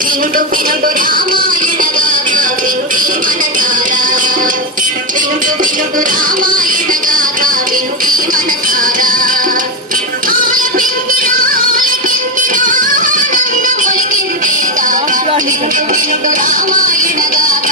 వినుడు వినుడు రామాయణ గాథ వింటి మనసారా వినుడు వినుడు రామాయణ గాథ వింటి మనసారా ఆలపించిన ఆలకించిన ఆనంద మొలికిందే గాథ వినుడు వినుడు రామాయణ గాథ